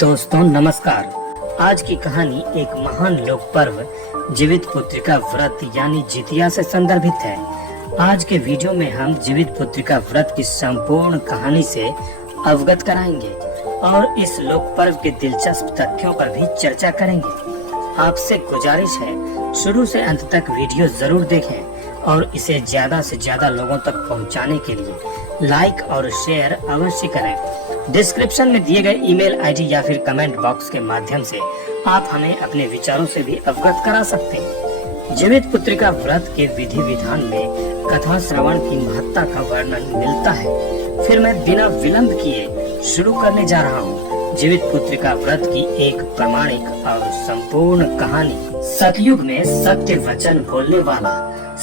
दोस्तों नमस्कार। आज की कहानी एक महान लोक पर्व जीवित पुत्रिका व्रत यानी जितिया से संदर्भित है। आज के वीडियो में हम जीवित पुत्रिका व्रत की संपूर्ण कहानी से अवगत कराएंगे और इस लोक पर्व के दिलचस्प तथ्यों पर भी चर्चा करेंगे। आपसे गुजारिश है शुरू से अंत तक वीडियो जरूर देखें और इसे ज्यादा से ज्यादा लोगों तक पहुंचाने के लिए लाइक और शेयर अवश्य करें। डिस्क्रिप्शन में दिए गए ईमेल आईडी या फिर कमेंट बॉक्स के माध्यम से आप हमें अपने विचारों से भी अवगत करा सकते हैं। जीवित पुत्रिका व्रत के विधि विधान में कथा श्रवण की महत्ता का वर्णन मिलता है। फिर मैं बिना विलंब किए शुरू करने जा रहा हूँ जीवित पुत्रिका व्रत की एक प्रामाणिक और संपूर्ण कहानी। सतयुग में सत्य वचन बोलने वाला,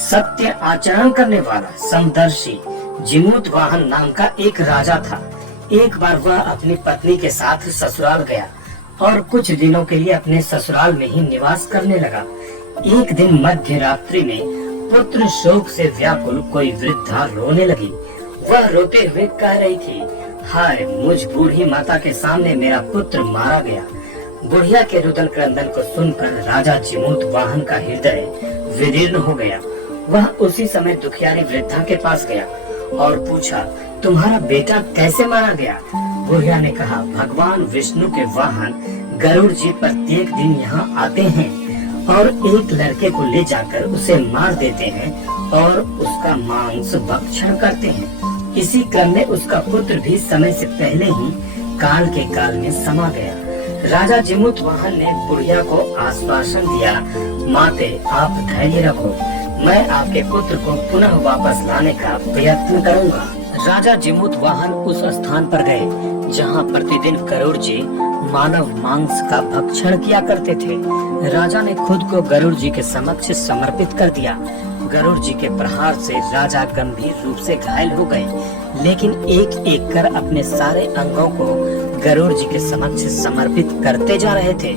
सत्य आचरण करने वाला समदर्शी जिमूतवाहन नाम का एक राजा था। एक बार वह अपनी पत्नी के साथ ससुराल गया और कुछ दिनों के लिए अपने ससुराल में ही निवास करने लगा। एक दिन मध्य रात्रि में पुत्र शोक से व्याकुल कोई वृद्धा रोने लगी। वह रोते हुए कह रही थी, हाय मुझ बूढ़ी माता के सामने मेरा पुत्र मारा गया। बुढ़िया के रुदन क्रंदन को सुनकर राजा जिमूतवाहन का हृदय विदीर्ण हो गया। वह उसी समय दुखियारी वृद्धा के पास गया और पूछा, तुम्हारा बेटा कैसे मारा गया? बुढ़िया ने कहा, भगवान विष्णु के वाहन गरुड़ जी प्रत्येक दिन यहाँ आते हैं और एक लड़के को ले जाकर उसे मार देते हैं और उसका मांस भक्षण करते हैं। इसी क्रम में उसका पुत्र भी समय से पहले ही काल के काल में समा गया। राजा जिमूतवाहन ने बुढ़िया को आश्वासन दिया, माते आप धैर्य रखो, मैं आपके पुत्र को पुनः वापस लाने का प्रयत्न करूंगा। राजा जिमूतवाहन उस स्थान पर गए जहां प्रतिदिन गरुड़ जी मानव मांस का भक्षण किया करते थे। राजा ने खुद को गरुड़ जी के समक्ष समर्पित कर दिया। गरुड़ जी के प्रहार से राजा गंभीर रूप से घायल हो गए, लेकिन एक एक कर अपने सारे अंगों को गरुड़ जी के समक्ष समर्पित करते जा रहे थे।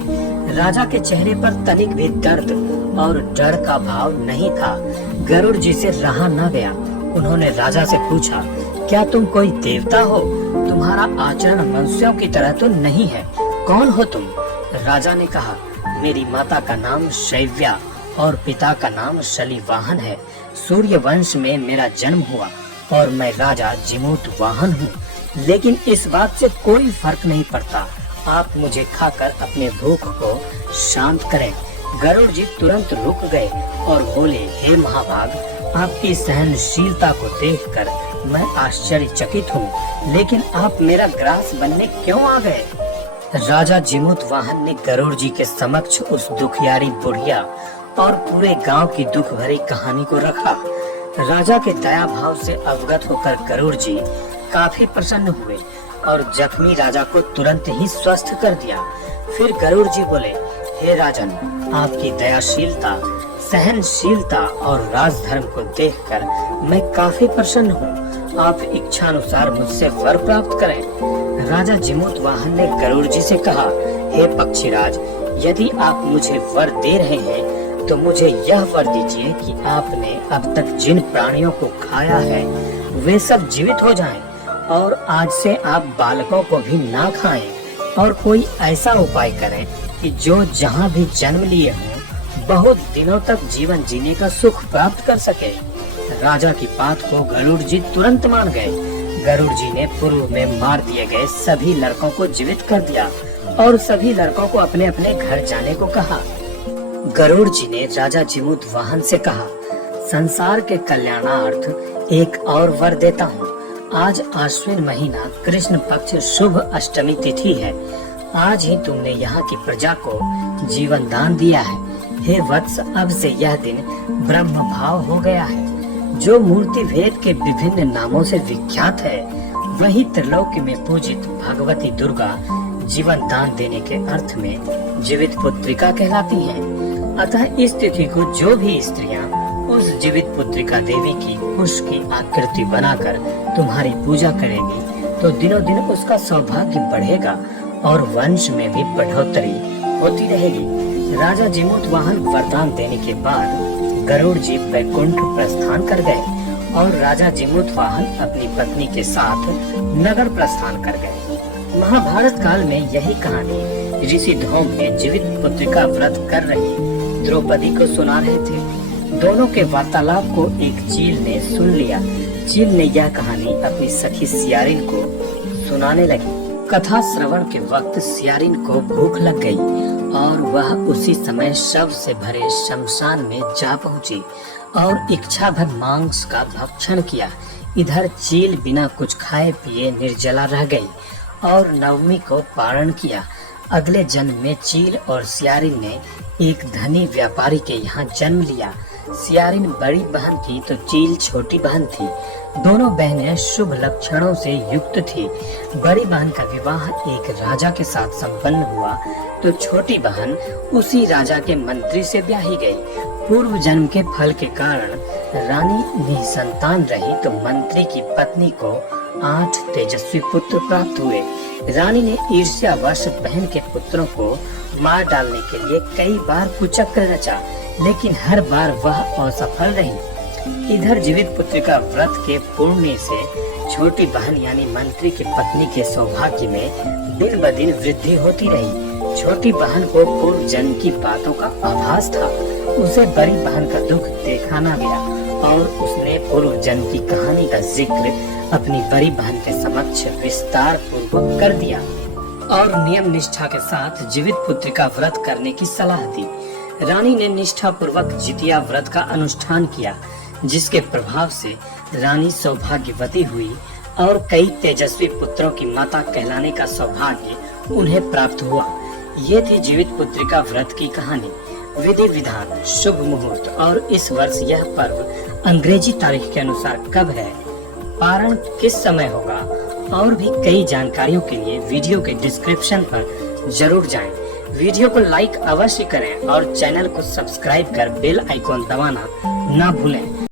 राजा के चेहरे पर तनिक भी दर्द और डर का भाव नहीं था। गरुड़ जी से रहा न गया। उन्होंने राजा से पूछा, क्या तुम कोई देवता हो? तुम्हारा आचरण मनुष्यों की तरह तो नहीं है, कौन हो तुम? राजा ने कहा, मेरी माता का नाम शैव्या और पिता का नाम शलिवाहन है। सूर्य वंश में मेरा जन्म हुआ और मैं राजा जिमूतवाहन हूँ, लेकिन इस बात से कोई फर्क नहीं पड़ता। आप मुझे खाकर अपने भूख को शांत करें। गरुड़ जी तुरंत रुक गए और बोले, हे महाभाग, आपकी सहनशीलता को देखकर मैं आश्चर्यचकित हूँ, लेकिन आप मेरा ग्रास बनने क्यों आ गए? राजा जिमूतवाहन ने गरुड़ जी के समक्ष उस दुखियारी बुढ़िया और पूरे गांव की दुख भरी कहानी को रखा। राजा के दया भाव से अवगत होकर गरुड़ जी काफी प्रसन्न हुए और जख्मी राजा को तुरंत ही स्वस्थ कर दिया। फिर गरुड़ जी बोले, हे राजन, आपकी दयाशीलता, सहनशीलता और राजधर्म को देखकर मैं काफी प्रसन्न हूँ। आप इच्छानुसार मुझसे वर प्राप्त करें। राजा जिमूतवाहन ने गरुड़ जी से कहा, हे पक्षीराज, यदि आप मुझे वर दे रहे हैं तो मुझे यह वर दीजिए कि आपने अब तक जिन प्राणियों को खाया है वे सब जीवित हो जाएं और आज से आप बालकों को भी ना खाएं और कोई ऐसा उपाय करें कि जो जहाँ भी जन्म लिए हों बहुत दिनों तक जीवन जीने का सुख प्राप्त कर सके। राजा की बात को गरुड़ जी तुरंत मान गए। गरुड़ जी ने पूर्व में मार दिए गए सभी लड़कों को जीवित कर दिया और सभी लड़कों को अपने अपने घर जाने को कहा। गरुड़ जी ने राजा जिमूतवाहन से कहा, संसार के कल्याणार्थ एक और वर देता हूँ। आज आश्विन महीना कृष्ण पक्ष शुभ अष्टमी तिथि है। आज ही तुमने यहाँ की प्रजा को जीवन दान दिया है। हे वत्स, अब से यह दिन ब्रह्म भाव हो गया है। जो मूर्ति भेद के विभिन्न नामों से विख्यात है, वही त्रिलोक में पूजित भगवती दुर्गा जीवन दान देने के अर्थ में जीवित पुत्रिका कहलाती हैं। अतः इस तिथि को जो भी स्त्रियां उस जीवित पुत्रिका देवी की कुश की आकृति बनाकर तुम्हारी पूजा करेंगी तो दिनों दिन उसका सौभाग्य बढ़ेगा और वंश में भी बढ़ोतरी होती रहेगी। राजा जिमूतवाहन वरदान देने के बाद गरुड़ जी वैकुंठ प्रस्थान कर गए और राजा जीमूतवाहन अपनी पत्नी के साथ नगर प्रस्थान कर गए। महाभारत काल में यही कहानी ऋषि धौम्य जीवित पुत्रिका व्रत कर रही द्रौपदी को सुना रहे थे। दोनों के वार्तालाप को एक चील ने सुन लिया। चील ने यह कहानी अपनी सखी सियारिन को सुनाने लगी। कथा श्रवण के वक्त सियारिन को भूख लग गई और वह उसी समय शव से भरे शमशान में जा पहुंची और इच्छा भर मांस का भक्षण किया। इधर चील बिना कुछ खाए पिए निर्जला रह गई और नवमी को पारण किया। अगले जन्म में चील और सियारिन ने एक धनी व्यापारी के यहाँ जन्म लिया। सियारिन बड़ी बहन थी तो चील छोटी बहन थी। दोनों बहनें शुभ लक्षणों से युक्त थी। बड़ी बहन का विवाह एक राजा के साथ संपन्न हुआ तो छोटी बहन उसी राजा के मंत्री से ब्याही गई। पूर्व जन्म के फल के कारण रानी निसंतान रही तो मंत्री की पत्नी को 8 तेजस्वी पुत्र प्राप्त हुए। रानी ने ईर्ष्यावश बहन के पुत्रों को मार डालने के लिए कई बार कुचक्र रचा, लेकिन हर बार वह असफल रही। इधर जीवित पुत्रिका व्रत के पुण्य से छोटी बहन यानी मंत्री की पत्नी के सौभाग्य में दिन ब दिन वृद्धि होती रही। छोटी बहन को पूर्व जन्म की बातों का आभास था। उसे बड़ी बहन का दुख देखा न गया और उसने पूर्व जन्म की कहानी का जिक्र अपनी बड़ी बहन के समक्ष विस्तार पूर्वक कर दिया और नियम निष्ठा के साथ जीवित पुत्रिका व्रत करने की सलाह दी। रानी ने निष्ठा पूर्वक जितिया व्रत का अनुष्ठान किया, जिसके प्रभाव से रानी सौभाग्यवती हुई और कई तेजस्वी पुत्रों की माता कहलाने का सौभाग्य उन्हें प्राप्त हुआ। ये थी जीवित पुत्रिका व्रत की कहानी। विधि विधान, शुभ मुहूर्त और इस वर्ष यह पर्व अंग्रेजी तारीख के अनुसार कब है, पारण किस समय होगा और भी कई जानकारियों के लिए वीडियो के डिस्क्रिप्शन पर जरूर जाएं। वीडियो को लाइक अवश्य करें और चैनल को सब्सक्राइब कर बेल आइकॉन दबाना ना भूलें